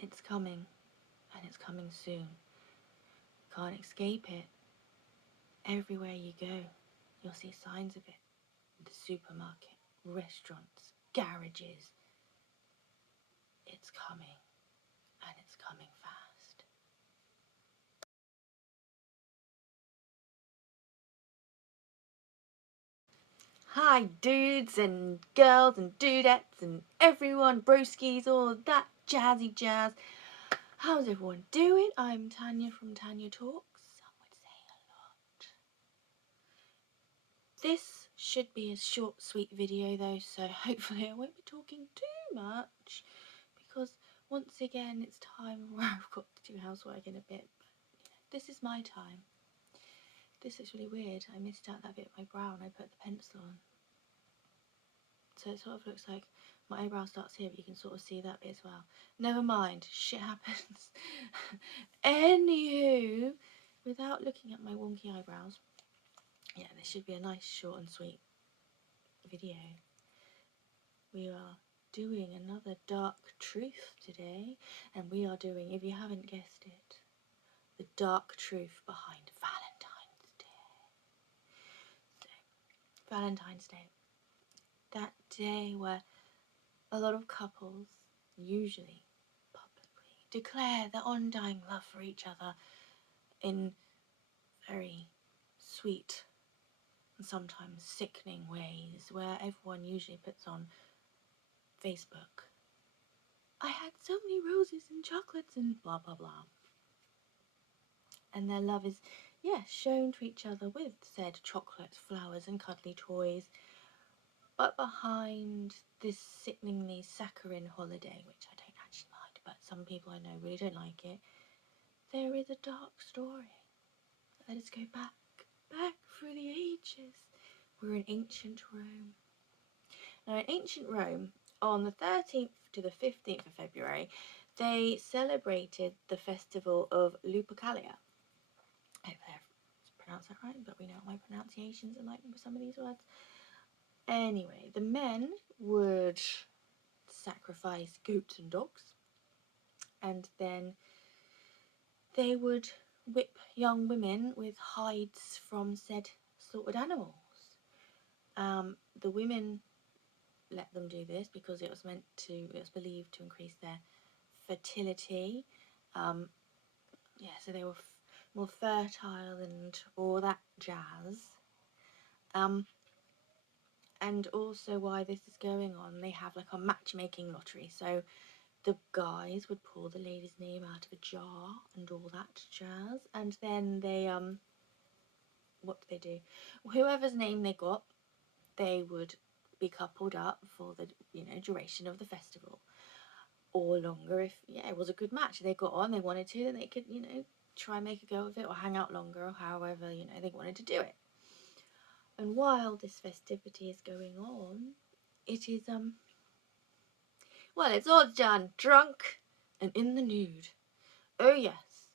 It's coming, and it's coming soon. Can't escape it. Everywhere you go, you'll see signs of it. The supermarket, restaurants, garages. It's coming, and it's coming fast. Hi dudes and girls and dudettes and everyone, broskies, all that jazzy jazz. How's everyone doing? I'm Tanya from Tanya Talks. Some would say a lot. This should be a short, sweet video though, so hopefully I won't be talking too much, because once again it's time where I've got to do housework in a bit. But this is my time. This is really weird. I missed out that bit of my brow and I put the pencil on. So it sort of looks like my eyebrow starts here, but you can sort of see that bit as well. Never mind, shit happens. Anywho, without looking at my wonky eyebrows, yeah, this should be a nice, short and sweet video. We are doing another dark truth today, and we are doing, if you haven't guessed it, the dark truth behind Valentine's Day. So, Valentine's Day. That day where a lot of couples, usually publicly, declare their undying love for each other in very sweet and sometimes sickening ways, where everyone usually puts on Facebook, I had so many roses and chocolates and blah blah blah. And their love is, yeah, shown to each other with said chocolates, flowers and cuddly toys. But behind this sickeningly saccharine holiday, which I don't actually mind, but some people I know really don't like it, there is a dark story. Let us go back through the ages. We're in ancient Rome. Now in ancient Rome, on the 13th to the 15th of February, they celebrated the festival of Lupercalia. I hope I pronounced that right, but we know my pronunciations are like with some of these words. Anyway, the men would sacrifice goats and dogs, and then they would whip young women with hides from said slaughtered animals. The women let them do this because it was believed to increase their fertility. Yeah, so they were more fertile and all that jazz. And also why this is going on, they have like a matchmaking lottery. So the guys would pull the lady's name out of a jar and all that jazz, and then they what do they do? Whoever's name they got, they would be coupled up for the duration of the festival, or longer if it was a good match. They got on, they wanted to, then they could try and make a go of it or hang out longer, or however they wanted to do it. And while this festivity is going on, it is well, it's all done drunk and in the nude. Oh yes,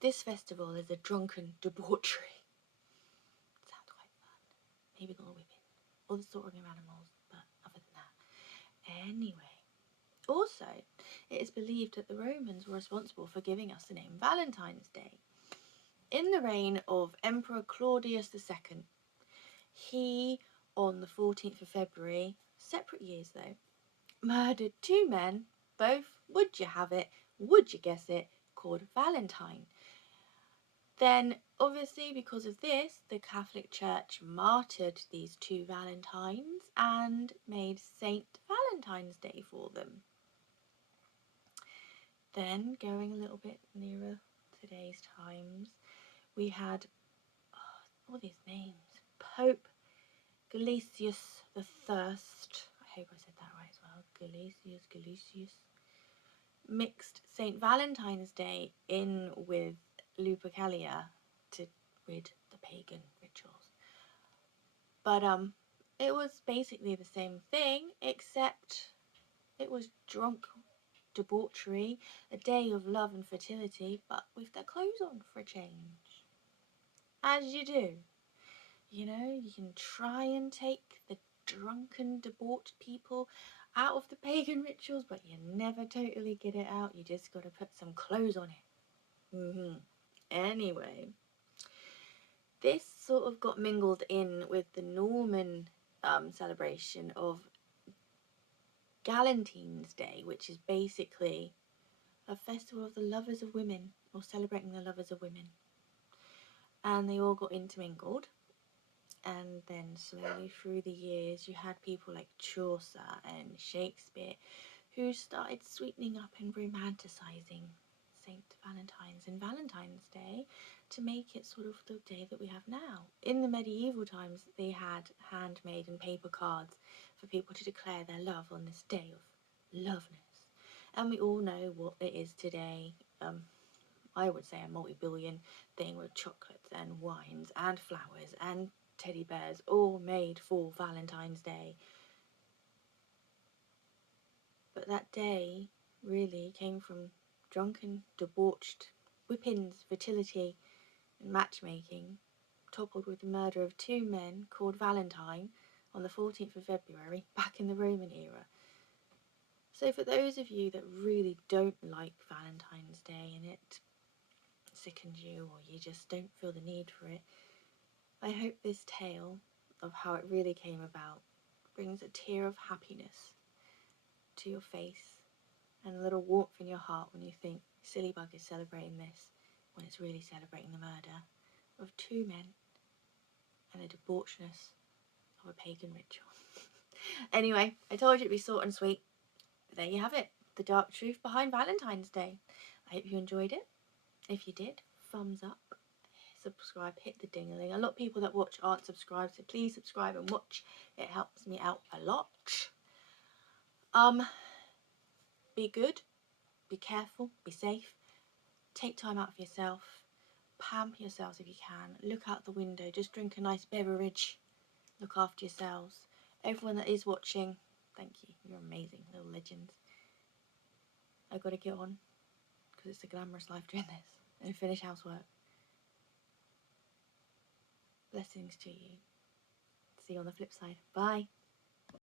this festival is a drunken debauchery. Sounds quite fun. Maybe a little whipping, or the slaughtering of animals, but other than that. Anyway, also, it is believed that the Romans were responsible for giving us the name Valentine's Day. In the reign of Emperor Claudius II, he, on the 14th of February, separate years though, murdered two men, both, would you have it, would you guess it, called Valentine. Then, obviously, because of this, the Catholic Church martyred these two Valentines and made Saint Valentine's Day for them. Then, going a little bit nearer today's times, we had all these names. Pope Gelasius the Thirst. I hope I said that right as well. Gelasius. Mixed St. Valentine's Day in with Lupercalia to rid the pagan rituals. But it was basically the same thing, except it was drunk debauchery, a day of love and fertility, but with their clothes on for a change. As you do. You can try and take the drunken, debauched people out of the pagan rituals, but you never totally get it out. You just got to put some clothes on it. Anyway, this sort of got mingled in with the Norman celebration of Valentine's Day, which is basically a festival of the lovers of women, or celebrating the lovers of women. And they all got intermingled. And then slowly through the years, you had people like Chaucer and Shakespeare who started sweetening up and romanticising Saint Valentine's and Valentine's Day to make it sort of the day that we have now. In the medieval times, they had handmade and paper cards for people to declare their love on this day of loveness. And we all know what it is today. I would say a multi-billion thing with chocolates and wines and flowers and teddy bears, all made for Valentine's Day. But that day really came from drunken, debauched whippings, fertility and matchmaking, toppled with the murder of 2 men called Valentine on the 14th of February back in the Roman era. So for those of you that really don't like Valentine's Day and it sickens you, or you just don't feel the need for it, I hope this tale of how it really came about brings a tear of happiness to your face and a little warmth in your heart when you think Sillybug is celebrating this, when it's really celebrating the murder of 2 men and the debauchness of a pagan ritual. Anyway, I told you it'd be short and sweet. But there you have it, the dark truth behind Valentine's Day. I hope you enjoyed it. If you did, thumbs up, subscribe, hit the ding-a-ling. A lot of people that watch aren't subscribed, so please subscribe and watch. It helps me out a lot. Be good, be careful, be safe. Take time out for yourself. Pamper yourselves if you can. Look out the window, just drink a nice beverage. Look after yourselves. Everyone that is watching, thank you. You're amazing, little legends. I've got to get on because it's a glamorous life doing this and finish housework. Blessings to you. See you on the flip side. Bye.